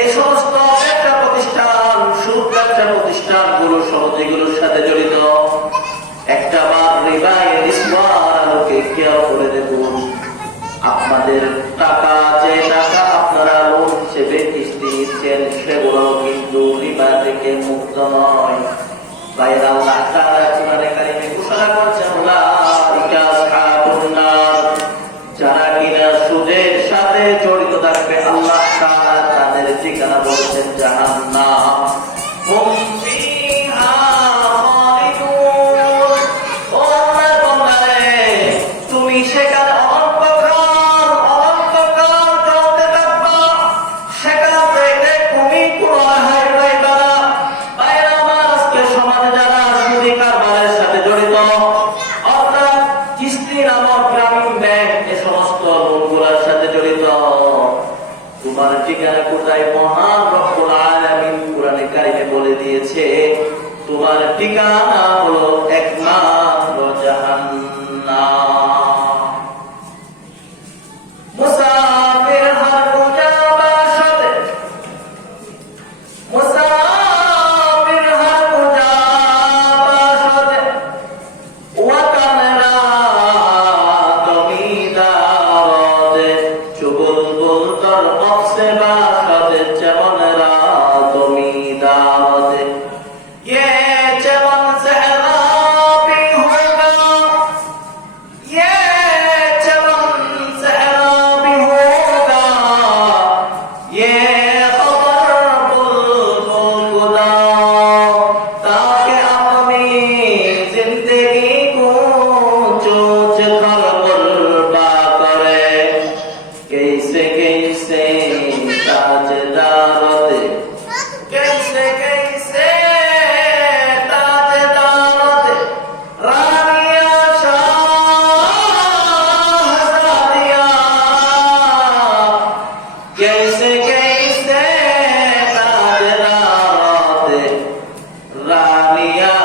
এই সমস্ত ব্যবসা প্রতিষ্ঠান, সুদ ব্যবসা প্রতিষ্ঠানগুলো যেগুলোর সাথে জড়িত, একটা বার রিবায় আলোকে খেয়াল করে দেখুন, আপনাদের টাকা, যে টাকা আপনারা লোন হিসেবে কিস্তি নিচ্ছেন, সেগুলো কিন্তু রিবা থেকে মুক্ত নয়। বাইরে আল্লাহ তাআলা কোরআনে কারিমে ঘোষণা করেছেন, উলাইকা আসহাবুন নার, যারা কিনা সুদের সাথে জড়িত থাকবে আল্লাহ তাআলা তাদের ঠিকানা বলেছেন জাহান্নাম। হুম ফিহা খালিদুন। ও আল্লাহর বান্দারে, তুমি সেখানে অনন্তকাল চলতে থাকবা, সেখান থেকে তুমি কোনো রেহাই পাইবা না। বাইরে আমার আজকে সমাজে যারা সুদী কারবারের সাথে জড়িত, অর্থাৎ কিস্তি নামক গ্রামীণ ব্যাংক, এ সমস্ত লোকগুলোর সাথে জড়িত, তোমার ঠিকানা কোথায়? মহান রব্বুল আলামিন কোরআনে কারিমে বলে দিয়েছে, তোমার ঠিকানা হলো একমাত্র জাহান্নাম। মুসাফির হার পূজা বাসাতে, মুসাফির হার পূজা বাসাতে, ওয়াতানরা জমিদারতে, চুগুল বুলতর অফসে বাসাতে, যেমন রাত জমিদারতে, ये चमन सहराबी होगा, ये चमन सहराबी होगा, ये खबर बुलबुल खुदा, ताकि अपनी जिंदगी को चोच खरबुलबा करे, कैसे कैसे ताजदारते, कैसे कैसे ताजदारते, रानिया शाहज़ादिया, कैसे कैसे ताजदारते, रानिया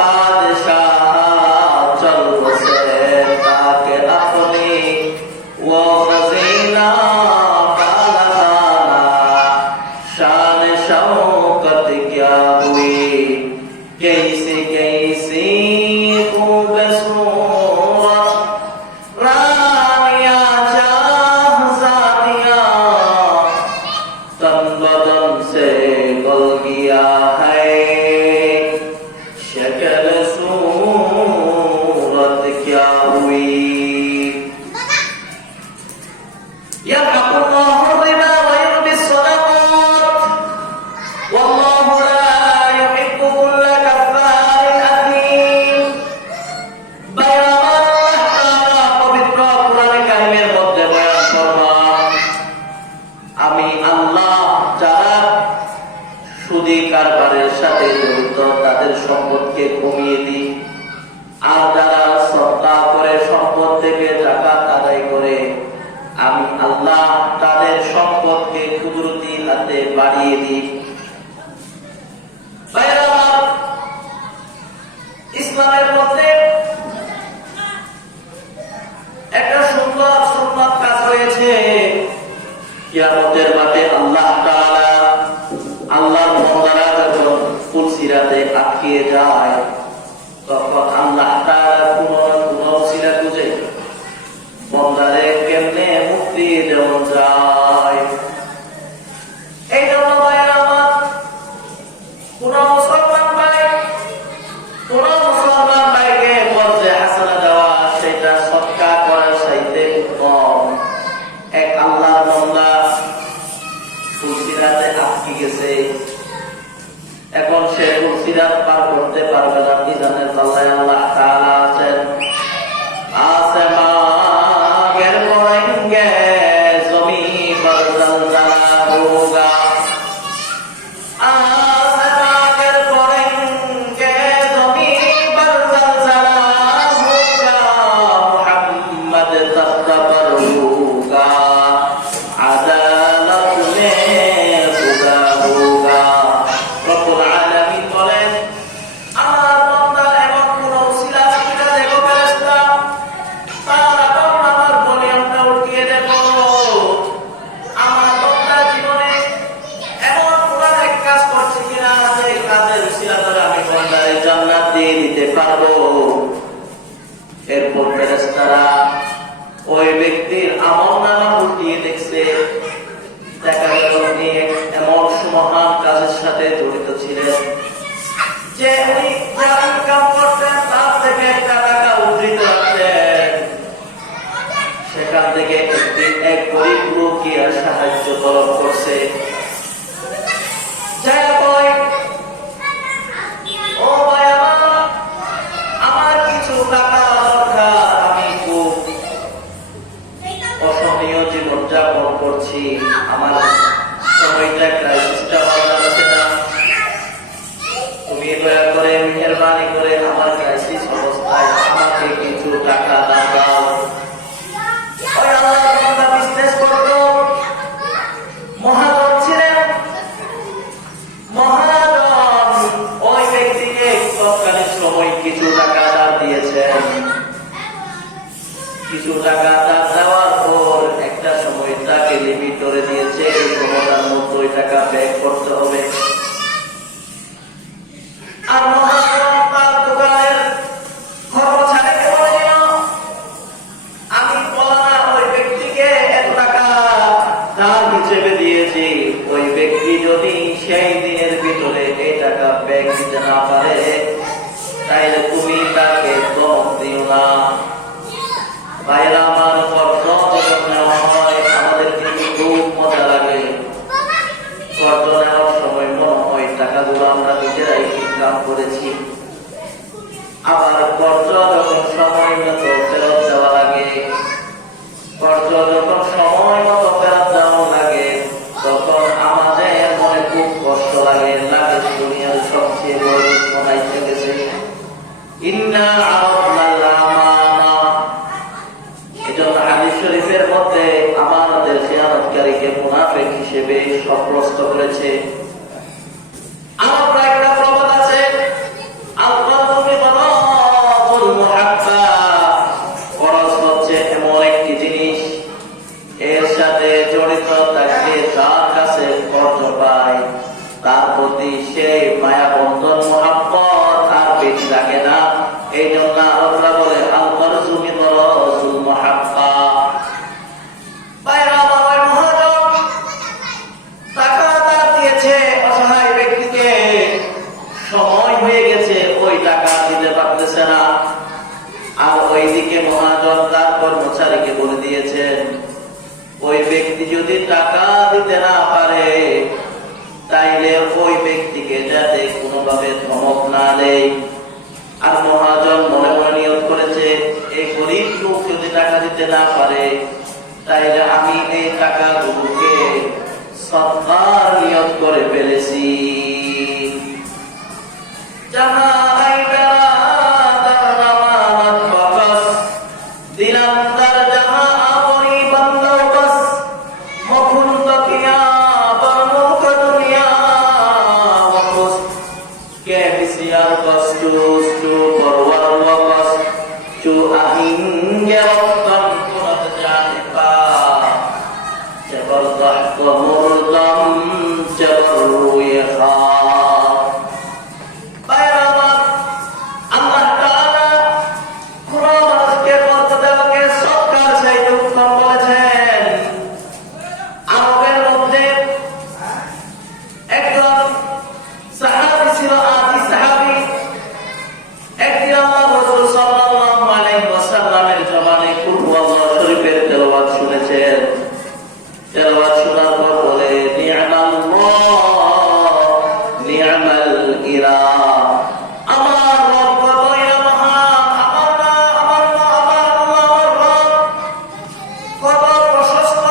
बादशाह, चल से ताकि अपनी वो खजीना शान शौकत क्या हुई, कैसी कैसी खूबसूरत रानिया शाहज़ादिया, तन बदन से गल गया है शक्ल सूरत क्या हुई। يمحق الله الربا ويربي الصدقات والله لا يحب كل كفار أثيم। পবিত্র কোরআনে কারিমের মধ্যে বয়ান ফরমান, আমি আল্লাহ যারা সুদী কারবারের সাথে জড়িত তাদের সম্পদকে কমিয়ে দিই, আর যারা সদকা করে সম্পদ থেকে যাকাত আদায় করে, আমি আল্লাহ তাদের সম্পদকে কুদরতি হাতে বাড়িয়ে দিই। ইসলামের মধ্যে একটা সুন্দর সুন্নাত কাজ রয়েছে। কিয়ামতের মাঠে আল্লাহ তাআলা, আল্লাহর বান্দারা যখন ফুলসিরাতে আটকে যায়, তখন আল্লাহ তাআলা কোন ওসিলা খুঁজে বান্দারে কেমনে মুক্তি দেওয়া যায়। এই জন্য ভাইরা আমার, কোন মুসলমান ভাইকে বলছে হাসানা দেওয়া, সেটা সদকা করার চাইতে উত্তম। এক আল্লাহর বান্দা ফুলসিরাতে আটকে গেছে, এখন সে ফুলসিরাত পার করতে পারবে না। মিজানের পাল্লায় আল্লাহ তাআলা আছেন, आसमां बोलेंगे ज़मीन पर ज़लज़ला होगा, आसमां बोलेंगे ज़मीन पर ज़लज़ला होगा, मुहम्मद तख्त पर होगा, अदालत में खुदा होगा। रब्बुल आलामीन बोलेन, আমার বান্দার এমন কোন ওসিলা তলব করছে। ও ভাই আমার কিছু টাকা দরকার, আমি খুব অসহনীয় জীবন যাপন করছি, আমার সময়টা ক্রাইসিসটা ভালো লাগছে না, তুমি দয়া করে মেহেরবানি করে আমার ক্রাইসিস অবস্থায় আমাকে কিছু টাকা দাও। ওই আল্লাহর বান্দা বিজনেস করতো, মহাজন ছিলেন, মহাজন ওই ব্যক্তিকে তৎকালীন সময় কিছু টাকা দান দিয়েছেন। কিছু টাকা দান দেওয়ার পর একটা সময় তাকে লিমিট করে দিয়েছে, এই সময়টার মধ্যে ওই টাকা ব্যাক করতে হবে। আর মহাজন তার দোকানের কর্মচারীকে বলে দিল, আমি বলা ওই ব্যক্তিকে এত টাকা দান হিসেবে দিয়েছি, ওই ব্যক্তি যদি সেই দিনের ভিতরে এই টাকা ব্যাক দিতে না পারে তাইলে তুমি তাকে দম দিও না। ভাইরা আমার, কর্জ যখন নেওয়া হয় আমাদের কিন্তু খুব মজা লাগে। কর্জ নেওয়ার সময় মনে হয় টাকাগুলো আমরা নিজেরাই ইনকাম করেছি। আবার কর্জ যখন সময় মতো ফেরত দেওয়া লাগে, কর্জ যখন সময় মতো ফেরত দেওয়া লাগে, তখন আমাদের মনে খুব কষ্ট লাগে, লাগে দুনিয়ার সবচেয়ে বড় দুঃখটাই গেছে। ইন্না আরাদনাল আমানা, এজন্য হাদিস শরীফের মধ্যে আমানতের খেয়ানতকারীকে মুনাফিক হিসেবে সাব্যস্ত করেছে। আমরা একটা প্রবাদ আছে, আল-করজু বিগদাবুল মুহাব্বা, করজ হচ্ছে এমন একটি জিনিস এর সাথে জড়িত থাকলে যার কাছে কর্জ পায় তার প্রতি সেই মায়া বন্ধন মুহাব্বত আর বেশি লাগে না। এই জন্য আল্লাহ বলে আল-করজু বিগদাবুল মুহাব্বা। বাইরা বাবা মহাজন টাকা দান দিয়েছে অসহায় ব্যক্তিকে, সময় হয়ে গেছে, ওই টাকা দিতে পারতেছে না। আর ওইদিকে মহাজন তার কর্মচারীকে বলে দিয়েছেন, ওই ব্যক্তি যদি টাকা দিতে না পারে তাইলে ওই ব্যক্তিকে যাতে কোনোভাবে ধমক না দেয়। আর মহাজন মনে মনে নিয়ত করেছে, এই গরিব লোক যদি টাকা দিতে না পারে তাইলে আমি এই টাকাগুলোকে সদকার নিয়ত করে ফেলেছি। দিলাম তার জাহা আপনি বন্দোবস, মকুন তকিয়া বর্মুখ দুনিয়া ওয়াকুস, কে বিসিয়ার কস্তুস টু পরওয়ার ওয়াকুস টু আহিঙ্গে রক্তম কুনত জানিপা, জবরদস্ত মুরদম জবরুয়ে খা। তেলাওয়াত শোনার পর বলে, নি'মাল্লাহ নি'মাল ইলাহ, আমার রব কতই না মহান, আমার রব কত প্রশস্ত,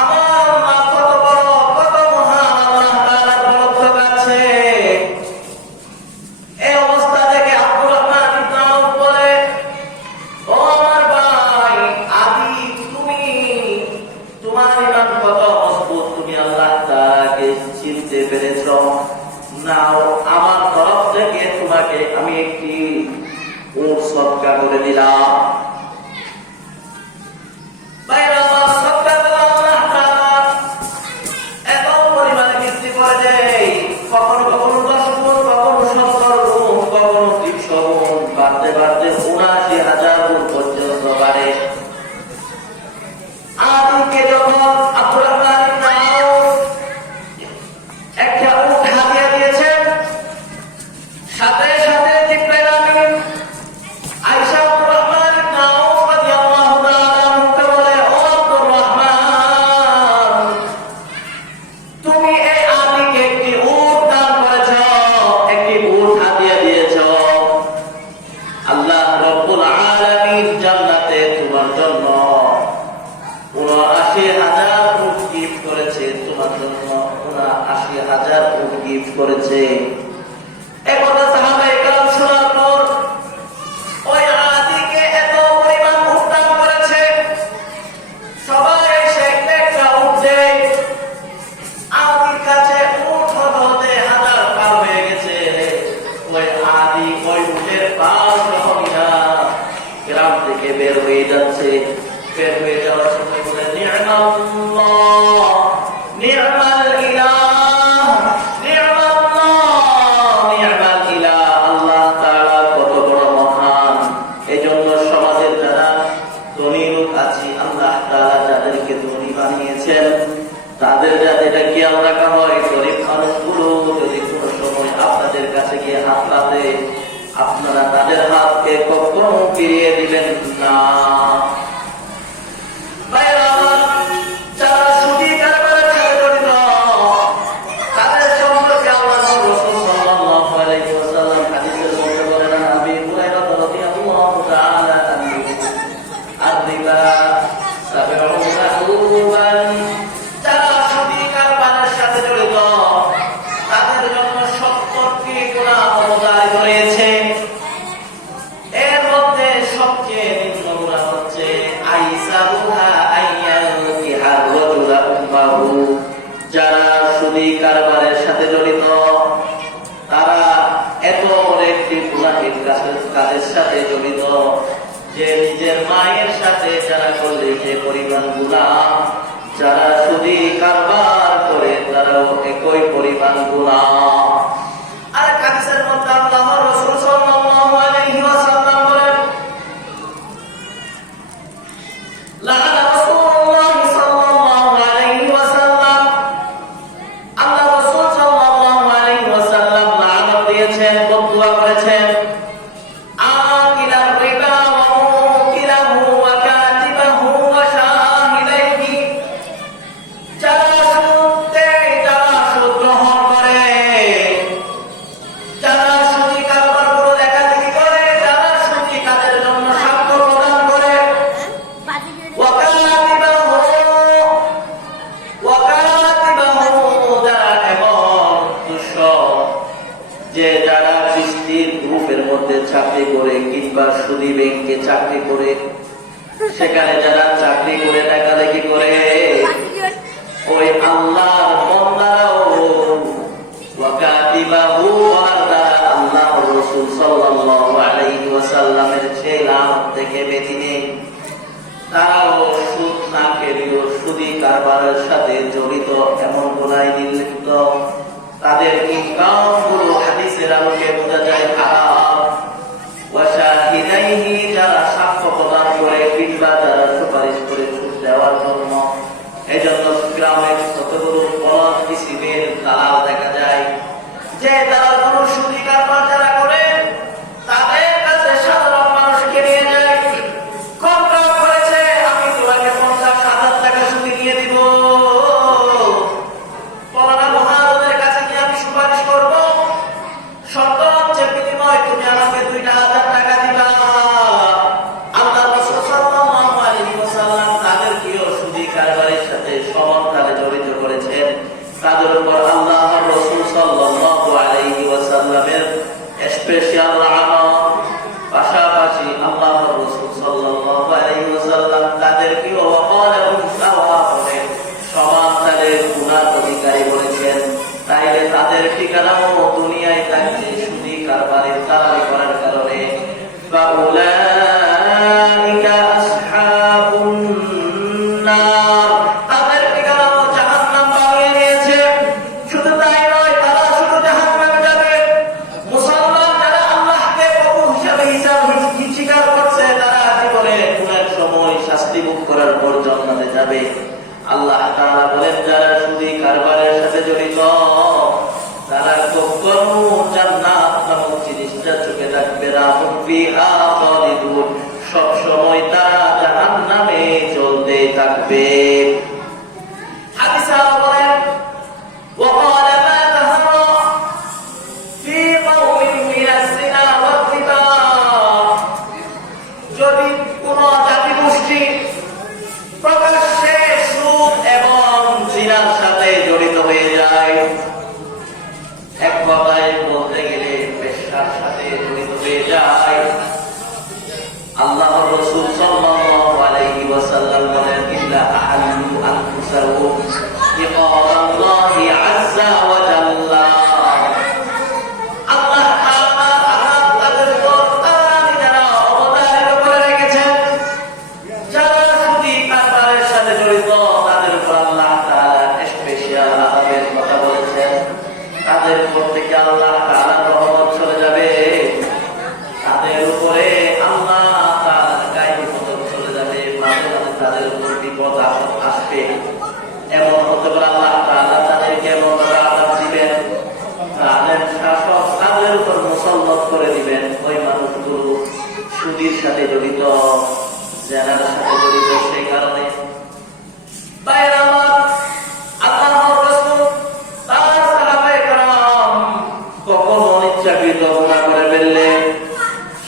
আমার মা কত বড়, কত মহান, আল্লাহ তাআলার বরকত আছে। এই অবস্থা থেকে আব্দুর রহমান ইবনে আউফ বলে, ও আমার ভাই আদি, তোমার ইমান কত মজবুত, তুমি আল্লাহ তাআলাকে চিনতে পেরেছ। নাও আমার তরফ থেকে তোমাকে আমি একটি উট সদকা করে দিলাম। বাইরে সদকা করে আল্লাহ তাআলা এত পরিমাণে বৃদ্ধি করে দেয়, কখনো কখনো 10 গুণ, কখনো 70 গুণ, কখনো 300 গুণ, বাড়তে বাড়তে ৭৯,০০০ গুণ পর্যন্ত বাড়ে। আদিকে যখন আব্দুর রহমান ইবনে আউফ একটা উট হাদিয়া দিয়েছেন, সাথে সাথে জিবরাইল আমিন আয়েশা আব্দুর রহমান ইবনে আউফ রাদিয়াল্লাহু তাআলা আনহুকে বলে, ও আব্দুর রহমান, 80,000 উট গিফট করেছে। একথা সাহাবায়ে কেরাম শোনার পর ওই আদিকে এত পরিমাণ উট দান করেছে, সবাই এসে একটা উট দেয়। আদির কাছে উট হতে হাজার পার হয়ে গেছে। ওই আদি ওই উটের পাশ রহমিনা গ্রাম থেকে বের হয়ে যাচ্ছে। বের হয়ে যাওয়ার সময় বলে নি'মাল্লাহ নি'মাল ইলাহ নি'মাল্লাহ নি'মাল ইলাহ, আল্লাহ তাআলা কত বড় মহান। এজন্য সমাজের যারা ধনী লোক আছে, আল্লাহ তাআলা যাদেরকে ধনী বানিয়েছেন তাদের যাতে এটা খেয়াল রাখা হয়। গরিব মানুষগুলো যদি কোনো সময় আপনাদের কাছে গিয়ে হাত পাতে, আপনারা তাদের হাতকে কখনো ফিরিয়ে দিবেন না। যারা সুদী কারবারের সাথে জড়িত তাদের সম্পর্কে আল্লাহর রাসূল সাল্লাল্লাহু আলাইহি ওয়াসাল্লাম হাদিসের মধ্যে বলেন, আবি হুরায়রা রাদিয়াল্লাহু তাআলা আনহু আর-রিবা সাবিউনা হুবান, যারা সুদী কারবারের সাথে জড়িত তাদের জন্য 70টি গুনাহ অবধারিত রয়েছে। এর মধ্যে সবচেয়ে নিম্ন গুনাহ হচ্ছে আইসাবুহা আইয়ানকিহার রাজুলা উম্মাহু, যারা সুদী কারবারের সাথে জড়িত তারা এত বড় একটি গুনাহের কাজের সাথে জড়িত যে নিজের মায়ের সাথে যারা করলে যে পরিমাণ গুনাহ, যারা সুদী কারবার করে তারাও একই পরিমাণ গুনাহ। আর হাদিসের মধ্যে আল্লাহর রাসূল সাল্লাল্লাহু আলাইহি ওয়াসাল্লাম বলেন, লাআনা রাসূলুল্লাহ সাল্লাল্লাহু আলাইহি ওয়াসাল্লাম, আল্লাহ রাসূল সাল্লাল্লাহু আলাইহি ওয়াসাল্লাম লাআনত দিয়েছেন, বদদুয়া করেছেন, আকিলার রিবা ওয়া মুকিলাহু ওয়া কাতিবাহু ওয়া শাহিদাইহি, যারা সুদ দেয়, যারা সুদ গ্রহণ করে, যারা সুদী কারবারগুলো লেখালেখি করে, যারা সুদী কাজের জন্য সাক্ষ্য প্রদান করে, যারা এমন দুঃসহ যে যারা বৃষ্টির গ্রুপের মধ্যে চাকরি করে কিংবা সুদী ব্যাংকে চাকরি করে, সেখানে যারা চাকরি করে লেখালেখি করে, ওই আল্লাহর বান্দারাও ওয়াকাতিবাহু, আর তারা আল্লাহর রাসূল সাল্লাল্লাহু আলাইহি ওয়াসাল্লামের সেই লানত থেকে বেঁচে নেই। তারাও সুদ না খেলেও সুদী কারবারের সাথে জড়িত এমন গুনাহে লিপ্ত। তাদের ইনকামগুলো হাদিসের আলোকে বোঝা যায় হারাম। ওয়া শাহিদাইহি, যারা সাক্ষ্য প্রদান করে কিংবা যারা সুপারিশ করে সুদ দেওয়ার জন্য। এই জন্য গ্রামে কতগুলো বড় কিসিমের দালাল দেখা যায়, যে দালালগুলো সুদী কারবার যারা করে তাদের কাছে সাধারণ মানুষকে নিয়ে যায়, কন্ট্রাক্ট করেছে আমি তোমাকে 50,000 টাকা সুদে দিয়ে দিব, পলানা মহাজনের কাছে গিয়ে আমি সুপারিশ করব, শর্ত হচ্ছে বিনিময় তুমি আমাকে 2,000 টাকা দিবা। আল্লাহ রাসূল সাল্লাল্লাহু আলাইহি ওয়াসাল্লাম তাদেরকেও সুদী কারবারের সাথে সমানতালে জড়িত করেছেন। তাদের উপর আল্লাহর রাসূল সাল্লাল্লাহু আলাইহি ওয়াসাল্লামের স্পেশাল লানত, পাশাপাশি আল্লাহর রাসূল সাল্লাল্লাহু আলাইহি ওয়াসাল্লাম তাদেরকেও ওয়াকালাহুম সাওয়া বলে সমানতালে গুনার অধিকারী বলেছেন। তাইলে তাদের ঠিকানাও দুনিয়ায় থাকছে সুদী কারবারের দালালি করার কারণে। ফাউলাইকা আসহাবুন নার, তাদের ঠিকানাও জাহান্নাম বানিয়ে দিয়েছে। শুধু তাই নয়, তারা শুধু জাহান্নামে যাবে। মুসলমান যারা আল্লাহকে প্রভু হিসাবে স্বীকার করছে, তারা জীবনে গুনার সময় শাস্তি ভোগ করার পর জান্নাতে যাবে। আল্লাহ তাআলা বলেন, যারা সুদী কারবারের সাথে জড়িত তারা কখনো জান্নাত নামক জিনিসটা যায়। এক কথায় বলতে গেলে পেশার সাথে জড়িত হয়ে যায়। আল্লাহর রাসূল সাল্লাল্লাহু আলাইহি ওয়াসাল্লাম বলেন, ইল্লা আহাল্লু আনফুসাহুম বিকাদাল্লাহি আযজা ওয়া জাল্লা। আল্লাহ তাআলা তাদের উপর যারা অবতারিত করে রেখেছেন, যারা শুধু কারবারের সাথে জড়িত, তাদের উপর আল্লাহ তাআলা স্পেশাল আযাবের কথা বলেছেন। তাদের উপর থেকে আল্লাহ তাআলার রহমত চলে যাবে, তাদের উপরে আল্লাহ তাআলার গায়েবী মদত চলে যাবে, মাঝে মাঝে তাদের উপর বিপদ আসবে। এমন হতে পারে আল্লাহ তাআলা তাদেরকে এমন আযাব দিবেন, তাদের শাসক তাদের উপর মুসল্লত করে দিবেন। ওই মানুষগুলো সুদের সাথে জড়িত, জেনার সাথে জড়িত। সেই কারণে বাইরে আমার আল্লাহর রাসূল তার সাহাবায়ে কেরাম কখনো অনিচ্ছাকৃত গুনাহ করে ফেললে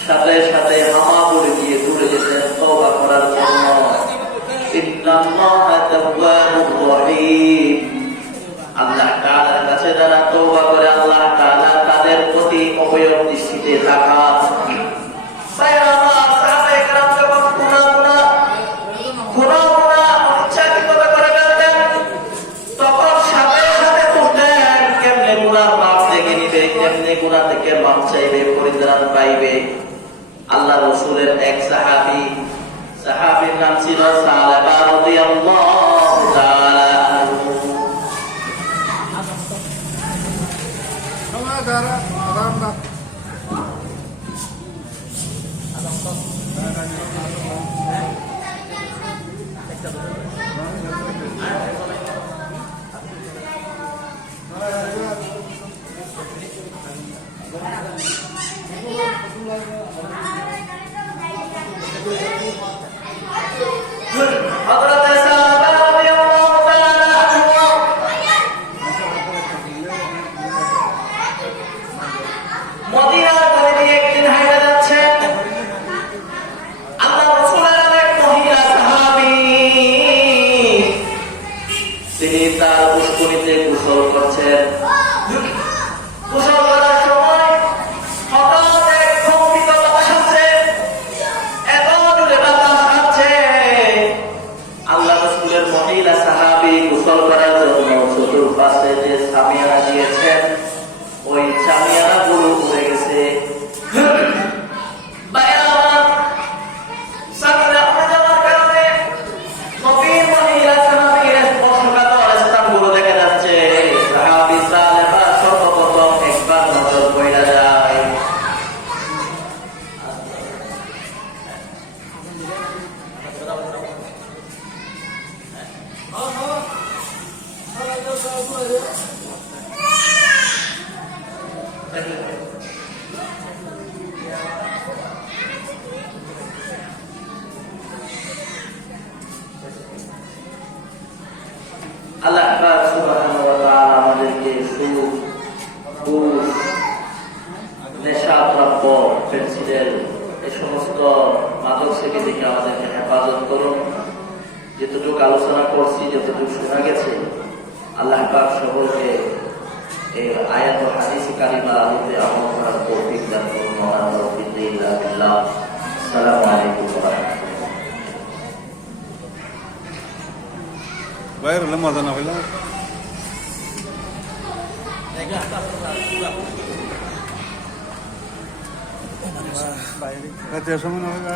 সাথে সাথে হামা করে দিয়ে দূরে যেতেন তওবা করার জন্য। ইন্নাল্লাহা তাওয়াবুর রহিম। আল্লাহ তাআলার কাছে যারা তওবা করে, আল্লাহ তাআলা তাদের প্রতি অবয়ব দৃষ্টিতে তাকান। বাইরে আমার সাহাবায়ে কেরাম যখন গুনাহ অনিচ্ছাকৃত করে ফেলতেন, তখন সাথে সাথে বুঝতেন কেমনে গুনাহ মাফ থেকে নিবে, কেমনে গুনাহ থেকে মাফ চাইবে, পরিত্রাণ পাইবে। আল্লাহ রাসূলের এক সাহাবীর নাম ছিল সালাবা রাদিয়াল্লাহু তাআলা আনহু। হযরত সালাবা রাদিয়াল্লাহু তাআলা আনহু মদিনার পথে দিয়ে একদিন হাঁটা যাচ্ছেন। আল্লাহর রাসূলের এক মহিলা সাহাবী, তিনি তার পুষ্করিণীতে গোসল করছেন। গোসল করার সময় হঠাৎ এক কম্পিত বাতাস আসছে, এত জোরে বাতাস আসছে। আল্লাহ রাসূলের মহিলা সাহাবী গোসল করার জন্য চতুর্পাশে যে সামিয়ানা দিয়েছেন, ওই সামিয়ানা গুলো উড়ে গেছে। সামিয়ানা উড়ে যাওয়ার কারণে নবীর মহিলা সাহাবীর স্পর্শকাতর স্থানগুলো দেখা যাচ্ছে। সাহাবী সালেবা সর্বপ্রথম একবার নজর পড়ে যায়। আল্লাহ পাক সুবহানাহু ওয়া তাআলা আমাদেরকে সুদ, ঘুষ, নেশাদ্রব্য, পেন্সিলের এই সমস্ত মাদক থেকে দেখে আমাদেরকে হেফাজত করুন। যেটুকু আলোচনা করছি, যতটুকু শোনা গেছে, আল্লাহ পাক সকলকে এই আয়াত ও হাদিস কারিমা আলিতে আমল করার তৌফিক দান করুন। ওয়া তৌফিক ইল্লা বিল্লাহ। আসসালামু আলাইকুম ওয়া রাহমাতুল্লাহ। বাইরে হলে মজা না হইল বাইরে সময় না হইবা।